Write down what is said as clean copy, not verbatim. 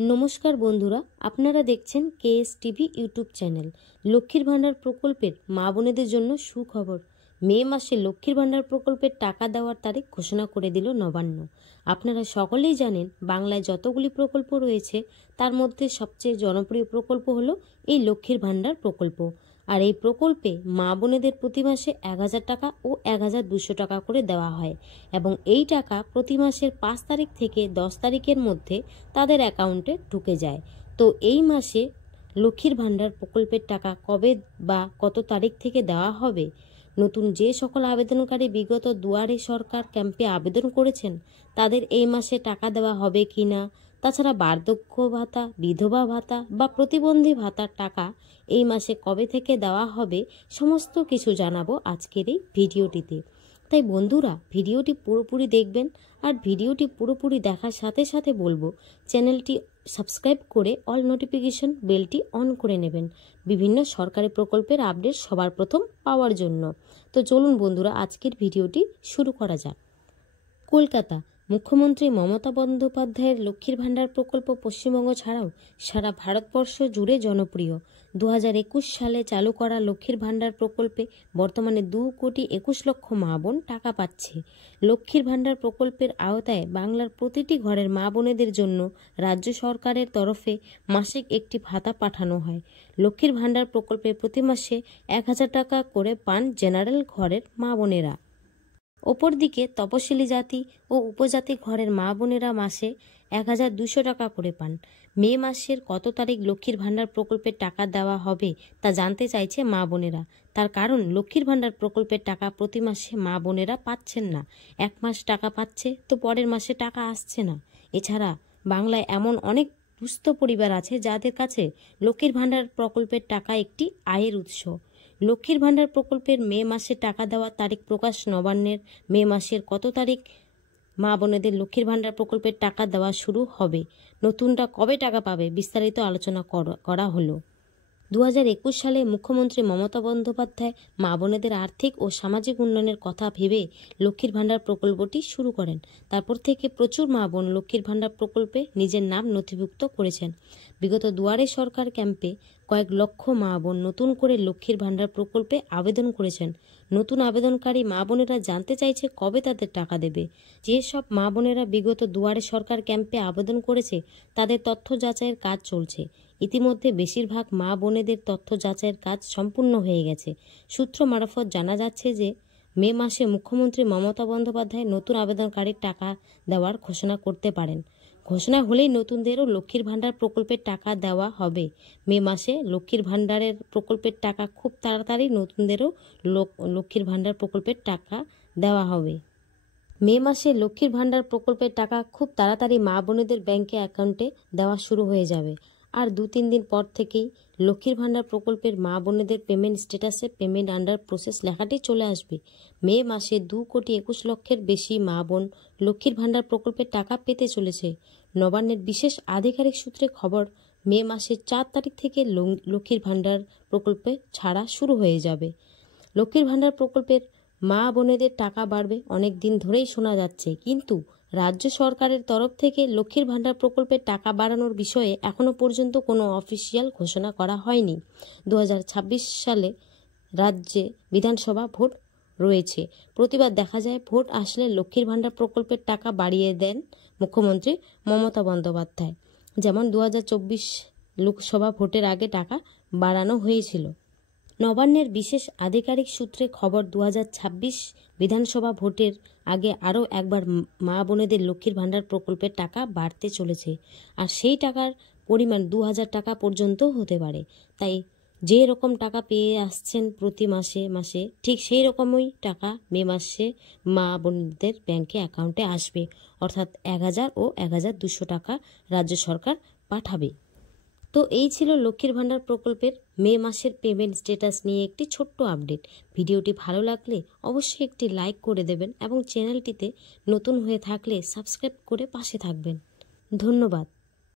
নমস্কার বন্ধুরা, আপনারা দেখছেন কেএস টিভি ইউটিউব চ্যানেল। লক্ষ্মীর ভাণ্ডার প্রকল্পের মা বোনেদের জন্য সুখবর। মে মাসে লক্ষ্মীর ভাণ্ডার প্রকল্পের টাকা দেওয়ার তারিখ ঘোষণা করে দিল নবান্ন। আপনারা সকলেই জানেন, বাংলায় যতগুলি প্রকল্প রয়েছে তার মধ্যে সবচেয়ে জনপ্রিয় প্রকল্প হলো এই লক্ষ্মীর ভাণ্ডার প্রকল্প। আর এই প্রকল্পে মা বোনেদের প্রতি মাসে 1000 টাকা ও 1200 টাকা করে দেওয়া হয় এবং এই টাকা প্রতি মাসের 5 তারিখ থেকে 10 তারিখের মধ্যে তাদের অ্যাকাউন্টে ঢুকে যায়। তো এই মাসে লক্ষ্মীর ভাণ্ডার প্রকল্পের টাকা কবে বা কত তারিখ থেকে দেওয়া হবে? নতুন যে সকল আবেদনকারী বিগত দুয়ারে সরকার ক্যাম্পে আবেদন করেছেন তাদের এই মাসে টাকা দেওয়া হবে কি না, তাছাড়া বার্ধক্য ভাতা, বিধবা ভাতা বা প্রতিবন্ধী ভাতার টাকা এই মাসে কবে থেকে দেওয়া হবে, সমস্ত কিছু জানাবো আজকের এই ভিডিওটিতে। তাই বন্ধুরা, ভিডিওটি পুরোপুরি দেখবেন আর ভিডিওটি পুরোপুরি দেখার সাথে সাথে বলবো চ্যানেলটি সাবস্ক্রাইব করে অল নোটিফিকেশন বেলটি অন করে নেবেন বিভিন্ন সরকারি প্রকল্পের আপডেট সবার প্রথম পাওয়ার জন্য। তো চলুন বন্ধুরা, আজকের ভিডিওটি শুরু করা যাক। কলকাতা। মুখ্যমন্ত্রী মমতা বন্দ্যোপাধ্যায়ের লক্ষ্মীর ভাণ্ডার প্রকল্প পশ্চিমবঙ্গ ছাড়াও সারা ভারতবর্ষ জুড়ে জনপ্রিয়। 2021 সালে চালু করা লক্ষ্মীর ভাণ্ডার প্রকল্পে বর্তমানে 2,21,00,000 মা বোন টাকা পাচ্ছে। লক্ষ্মীর ভাণ্ডার প্রকল্পের আওতায় বাংলার প্রতিটি ঘরের মা বোনেদের জন্য রাজ্য সরকারের তরফে মাসিক একটি ভাতা পাঠানো হয়। লক্ষ্মীর ভাণ্ডার প্রকল্পে প্রতি মাসে 1000 টাকা করে পান জেনারেল ঘরের মা বোনেরা। অপরদিকে তপশিলি জাতি ও উপজাতি ঘরের মা বোনেরা মাসে 1200 টাকা করে পান। মে মাসের কত তারিখ লক্ষ্মীর ভাণ্ডার প্রকল্পের টাকা দেওয়া হবে তা জানতে চাইছে মা বোনেরা। তার কারণ, লক্ষ্মীর ভাণ্ডার প্রকল্পের টাকা প্রতি মাসে মা বোনেরা পাচ্ছেন না। এক মাস টাকা পাচ্ছে তো পরের মাসে টাকা আসছে না। এছাড়া বাংলায় এমন অনেক দুস্থ পরিবার আছে যাদের কাছে লক্ষ্মীর ভাণ্ডার প্রকল্পের টাকা একটি আয়ের উৎস। লক্ষ্মীর ভাণ্ডার প্রকল্পের মে মাসে টাকা দেওয়ার তারিখ প্রকাশ নবান্নের। মে মাসের কত তারিখ মা বোনেদের লক্ষ্মীর ভাণ্ডার প্রকল্পের টাকা দেওয়া শুরু হবে, নতুনটা কবে টাকা পাবে, বিস্তারিত আলোচনা করা হলো। 2021 সালে মুখ্যমন্ত্রী মমতা বন্দ্যোপাধ্যায় মা বোনেদের আর্থিক ও সামাজিক উন্নয়নের কথা ভেবে লক্ষ্মীর ভাণ্ডার প্রকল্পটি শুরু করেন। তারপর থেকে প্রচুর মা বোন লক্ষ্মীর ভাণ্ডার প্রকল্পে নিজের নাম নথিভুক্ত করেছেন। বিগত দুয়ারে সরকার ক্যাম্পে কয়েক লক্ষ মা বোন নতুন করে লক্ষ্মীর ভাণ্ডার প্রকল্পে আবেদন করেছেন। নতুন আবেদনকারী মা বোনেরা জানতে চাইছে কবে তাদের টাকা দেবে। যেসব মা বোনেরা বিগত দুয়ারে সরকার ক্যাম্পে আবেদন করেছে তাদের তথ্য যাচাইয়ের কাজ চলছে। ইতিমধ্যে বেশিরভাগ মা বোনেদের তথ্য যাচাইয়ের কাজ সম্পূর্ণ হয়ে গেছে। সূত্র মারফত জানা যাচ্ছে যে মে মাসে মুখ্যমন্ত্রী মমতা বন্দ্যোপাধ্যায় নতুন আবেদনকারীর টাকা দেওয়ার ঘোষণা করতে পারেন। ঘোষণা হলেই নতুনদেরও লক্ষ্মীর ভাণ্ডার প্রকল্পের টাকা দেওয়া হবে। মে মাসে লক্ষ্মীর ভাণ্ডারের প্রকল্পের টাকা খুব তাড়াতাড়ি নতুনদেরও লক্ষ্মীর ভাণ্ডার প্রকল্পের টাকা দেওয়া হবে। মে মাসে লক্ষ্মীর ভাণ্ডার প্রকল্পের টাকা খুব তাড়াতাড়ি মা বোনেদের ব্যাংকে অ্যাকাউন্টে দেওয়া শুরু হয়ে যাবে। আর 2-3 দিন পর থেকেই লক্ষ্মীর ভাণ্ডার প্রকল্পের মা বোনেদের পেমেন্ট স্ট্যাটাসে পেমেন্ট আন্ডার প্রসেস লেখাটি চলে আসবে। মে মাসে 2,21,00,000-এর বেশি মা বোন লক্ষ্মীর ভাণ্ডার প্রকল্পের টাকা পেতে চলেছে। নবান্নের বিশেষ আধিকারিক সূত্রে খবর, মে মাসের 4 তারিখ থেকে লক্ষ্মীর ভাণ্ডার প্রকল্পে ছাড়া শুরু হয়ে যাবে। লক্ষ্মীর ভাণ্ডার প্রকল্পের মা বোনেদের টাকা বাড়বে অনেক দিন ধরেই শোনা যাচ্ছে, কিন্তু রাজ্য সরকারের তরফ থেকে লক্ষ্মীর ভাণ্ডার প্রকল্পের টাকা বাড়ানোর বিষয়ে এখনও পর্যন্ত কোনো অফিসিয়াল ঘোষণা করা হয়নি। 2026 সালে রাজ্যে বিধানসভা ভোট রয়েছে। প্রতিবার দেখা যায় ভোট আসলে লক্ষ্মীর ভাণ্ডার প্রকল্পের টাকা বাড়িয়ে দেন মুখ্যমন্ত্রী মমতা বন্দ্যোপাধ্যায়। যেমন 2024 লোকসভা ভোটের আগে টাকা বাড়ানো হয়েছিল। নবান্নের বিশেষ আধিকারিক সূত্রে খবর, 2026 বিধানসভা ভোটের আগে আরও একবার মা বোনেদের লক্ষ্মীর ভাণ্ডার প্রকল্পের টাকা বাড়তে চলেছে। আর সেই টাকার পরিমাণ 2000 টাকা পর্যন্ত হতে পারে। তাই যে রকম টাকা পেয়ে আসছেন প্রতি মাসে মাসে, ঠিক সেই রকমই টাকা মে মাসে মা বোনদের ব্যাংকে অ্যাকাউন্টে আসবে। অর্থাৎ 1000 ও 1200 টাকা রাজ্য সরকার পাঠাবে। তো এই ছিল লক্ষ্মীর ভাণ্ডার প্রকল্পের মে মাসের পেমেন্ট স্ট্যাটাস নিয়ে একটি ছোট্ট আপডেট। ভিডিওটি ভালো লাগলে অবশ্যই একটি লাইক করে দেবেন এবং চ্যানেলটিতে নতুন হয়ে থাকলে সাবস্ক্রাইব করে পাশে থাকবেন। ধন্যবাদ।